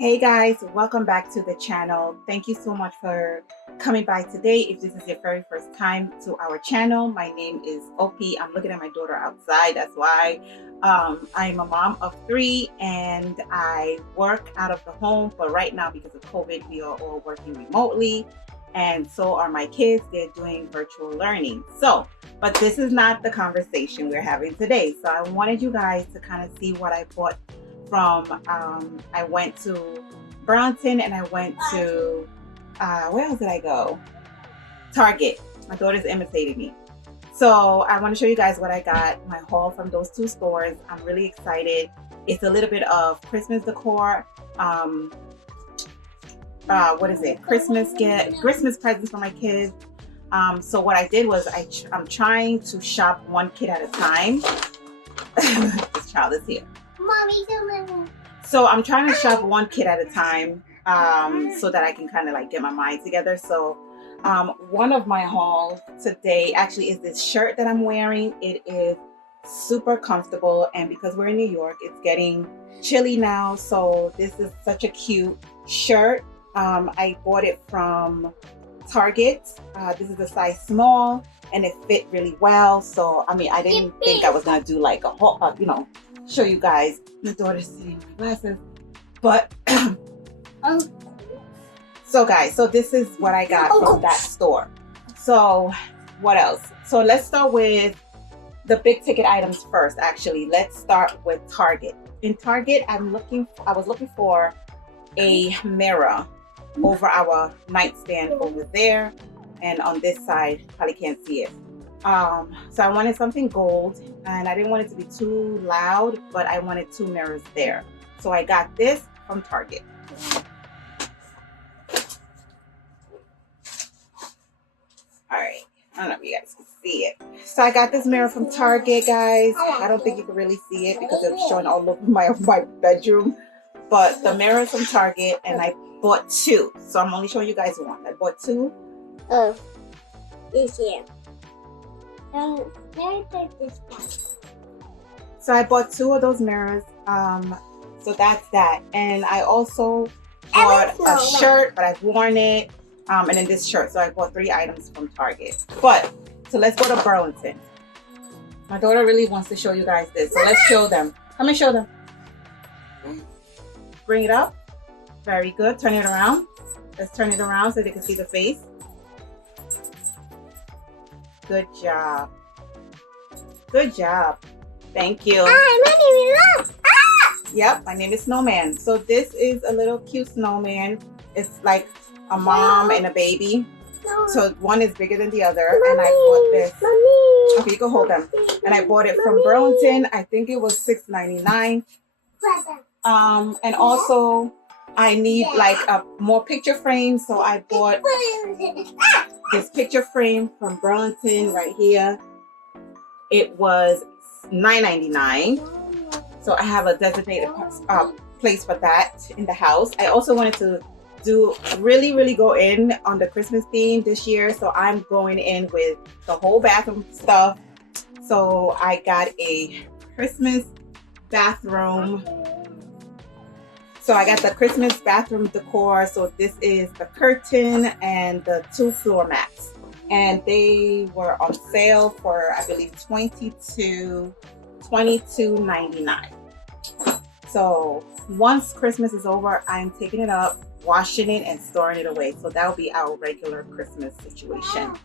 Hey guys, welcome back to the channel. Thank you so much for coming by today. If this is your very first time to our channel, my name is Opie. I'm looking at my daughter outside. That's why I'm a mom of 3 and I work out of the home. But right now, because of COVID, we are all working remotely, and so are my kids. They're doing virtual learning. But this is not the conversation we're having today. So I wanted you guys to kind of see what I bought from I went to Burlington and I went to where else did I go? Target. My daughter's imitating me. So I want to show you guys what I got, my haul from those 2 stores. I'm really excited. It's a little bit of Christmas decor. What is it? Christmas presents for my kids. So what I did was I'm trying to shop one kid at a time. This child is here. So I'm trying to shop one kid at a time so that I can kind of like get my mind together. So one of my hauls today actually is this shirt that I'm wearing. It is super comfortable, and because we're in New York, it's getting chilly now. So this is such a cute shirt. I bought it from Target. This is a size small and it fit really well. So I mean, I didn't think I was gonna do like a whole show you guys. My daughter's sitting in my glasses, but so guys, so this is what I got from that store. So what else? So let's start with the big ticket items first. Actually, let's start with Target. In Target, I was looking for a mirror over our nightstand over there, and on this side, probably can't see it. So I wanted something gold, and I didn't want it to be too loud, but I wanted 2 mirrors there. So I got this from Target. All right, I don't know if you guys can see it. So I got this mirror from Target, guys. I don't think you can really see it because it's showing all over my bedroom, but the mirror is from Target, and I bought 2. So I'm only showing you guys one. I bought 2. Oh, this here. So I bought 2 of those mirrors. So that's that. And I also bought a shirt, but I've worn it. And then this shirt. So I bought 3 items from Target. So let's go to Burlington. My daughter really wants to show you guys this. So let's show them. Come and show them. Bring it up. Very good. Turn it around. Let's turn it around so they can see the face. Good job. Good job. Thank you. Yep, my name is Snowman. So this is a little cute snowman. It's like a mom and a baby. So one is bigger than the other. And I bought this. Okay, you can hold them. And I bought it from Burlington. I think it was $6.99. And also I need like a more picture frame. So I bought this picture frame from Burlington right here. It was $9.99. So I have a designated place for that in the house. I also wanted to really go in on the Christmas theme this year. So I'm going in with the whole bathroom stuff. So I got a Christmas bathroom. So I got the Christmas bathroom decor. So this is the curtain and the 2 floor mats. And they were on sale for, I believe, $22.99. So once Christmas is over, I'm taking it up, washing it, and storing it away. So that will be our regular Christmas situation.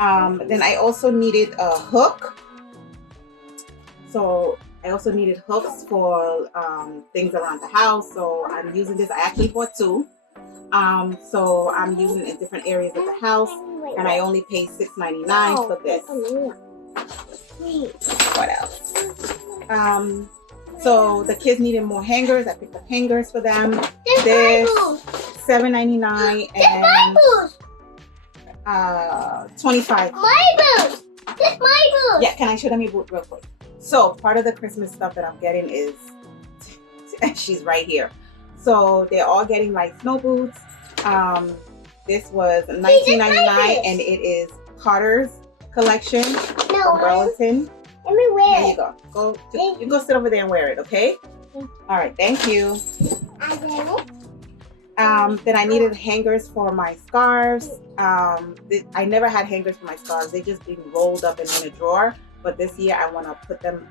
Then I also needed a hook. So I also needed hooks for things around the house. So I'm using this. I actually bought 2. So I'm using it in different areas of the house. And I only paid $6.99 for this. What else? So the kids needed more hangers. I picked up hangers for them. This $7.99 and $25. My boot. This my boot. Yeah, can I show them your boot real quick? So part of the Christmas stuff that I'm getting is, she's right here. So they're all getting like snow boots. This was $19.99 and it is Carter's collection from Burlington. There you go. You go sit over there and wear it, okay? All right, thank you. Then I needed hangers for my scarves. I never had hangers for my scarves. They just been rolled up and in a drawer. But this year I want to put them,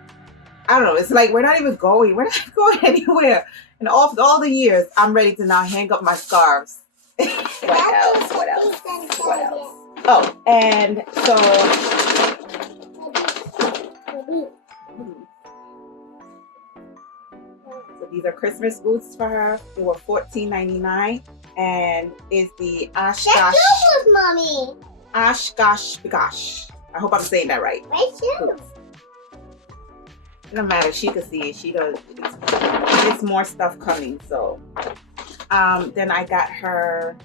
I don't know, it's like we're not even going. We're not going anywhere. And all the years, I'm ready to now hang up my scarves. What else? What else? What else? Oh, and so these are Christmas boots for her. They were $14.99, and is the Oshkosh. That's shoes, mommy. Oshkosh Gosh. I hope I'm saying that right. My shoes. It doesn't matter. She can see it. She does. It's more stuff coming. So, then I got her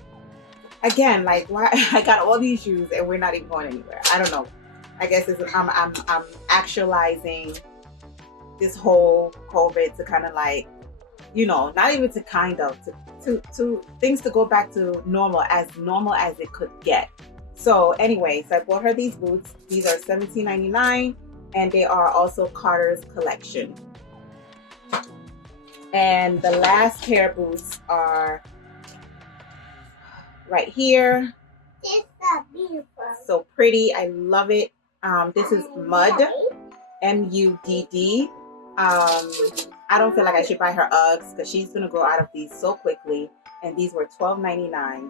again. Like, why I got all these shoes and we're not even going anywhere. I don't know. I guess I'm actualizing this whole COVID to kind of like, you know, not even to kind of to things to go back to normal as it could get. So anyway, so I bought her these boots. These are $17.99, and they are also Carter's collection. And the last pair of boots are right here. It's so beautiful. So pretty. I love it. This is Mudd, M-U-D-D. I don't feel like I should buy her Uggs because she's gonna grow out of these so quickly. And these were $12.99.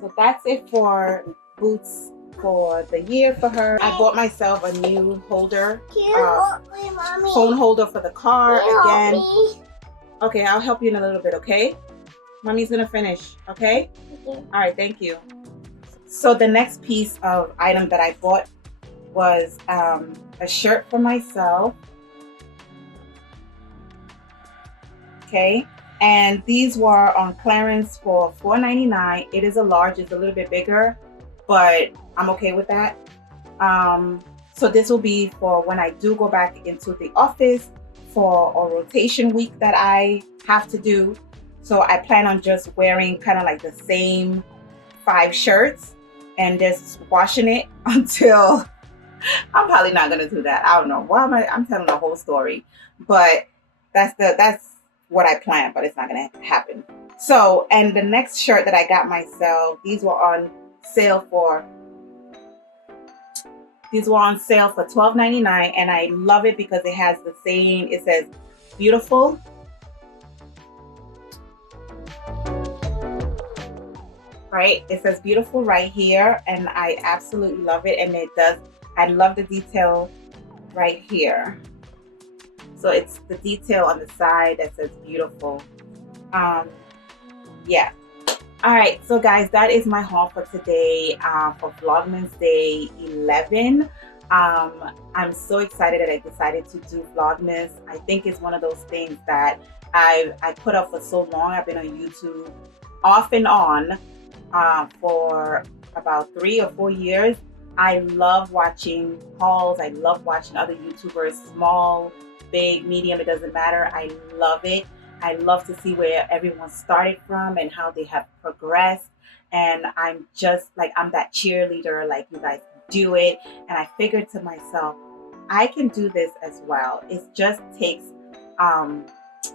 So that's it for boots for the year for her. I bought myself a new holder, phone holder for the car again. Okay, I'll help you in a little bit, okay? Mommy's gonna finish, okay? All right, thank you. So the next piece of item that I bought was a shirt for myself. Okay, and these were on clearance for $4.99. It is a large, it's a little bit bigger, but I'm okay with that. So this will be for when I do go back into the office for a rotation week that I have to do. So I plan on just wearing kind of like the same 5 shirts and just washing it until I'm probably not gonna do that. I don't know. Why am I'm telling the whole story, but that's what I planned, but it's not gonna happen. So, and the next shirt that I got myself, these were on sale for $12.99, and I love it because it has the same, it says beautiful. Right? It says beautiful right here, and I absolutely love it, and it does, I love the detail right here. So it's the detail on the side that says beautiful. Yeah. All right, so guys, that is my haul for today for Vlogmas Day 11. I'm so excited that I decided to do Vlogmas. I think it's one of those things that I put up for so long. I've been on YouTube off and on for about 3 or 4 years. I love watching hauls. I love watching other YouTubers, small, big, medium, it doesn't matter. I love it. I love to see where everyone started from and how they have progressed. And I'm just like, I'm that cheerleader, like, you guys do it. And I figured to myself, I can do this as well. It just takes,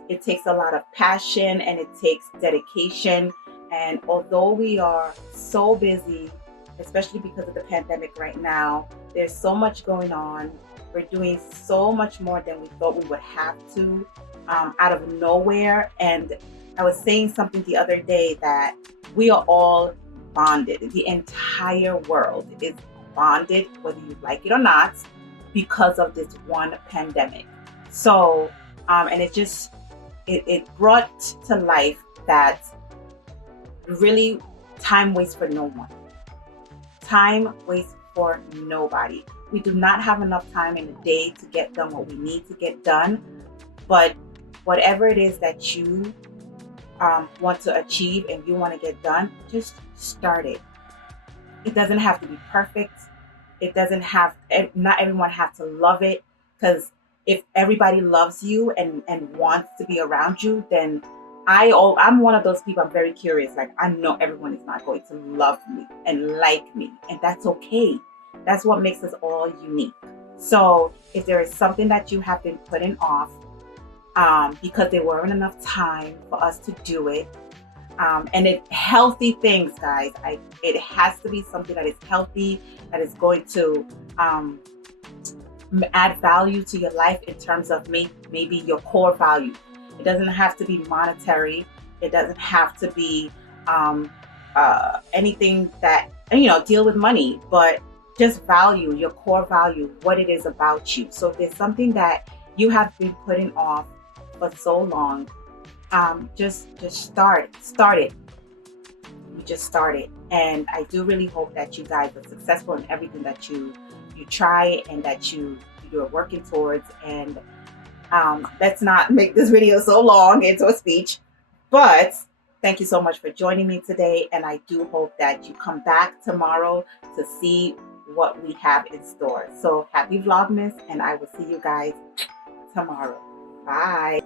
it takes a lot of passion and it takes dedication. And although we are so busy, especially because of the pandemic right now, there's so much going on. We're doing so much more than we thought we would have to out of nowhere. And I was saying something the other day that we are all bonded. The entire world is bonded, whether you like it or not, because of this one pandemic. So, and it just, it brought to life that really time waits for no one. Time waits for nobody. We do not have enough time in a day to get done what we need to get done. But whatever it is that you want to achieve and you want to get done, just start it. It doesn't have to be perfect. It doesn't have, not everyone has to love it, because if everybody loves you and wants to be around you, then I'm one of those people. I'm very curious. Like, I know everyone is not going to love me and like me, and that's okay. That's what makes us all unique. So if there is something that you have been putting off because there weren't enough time for us to do it, And it healthy things, guys. It has to be something that is healthy, that is going to add value to your life in terms of maybe your core value. It doesn't have to be monetary. It doesn't have to be anything that, deal with money, but just value, your core value, what it is about you. So if there's something that you have been putting off for so long, just start it. You just start it. And I do really hope that you guys are successful in everything that you try and that you're working towards. And let's not make this video so long into a speech, but thank you so much for joining me today. And I do hope that you come back tomorrow to see what we have in store. So happy Vlogmas, and I will see you guys tomorrow. Bye.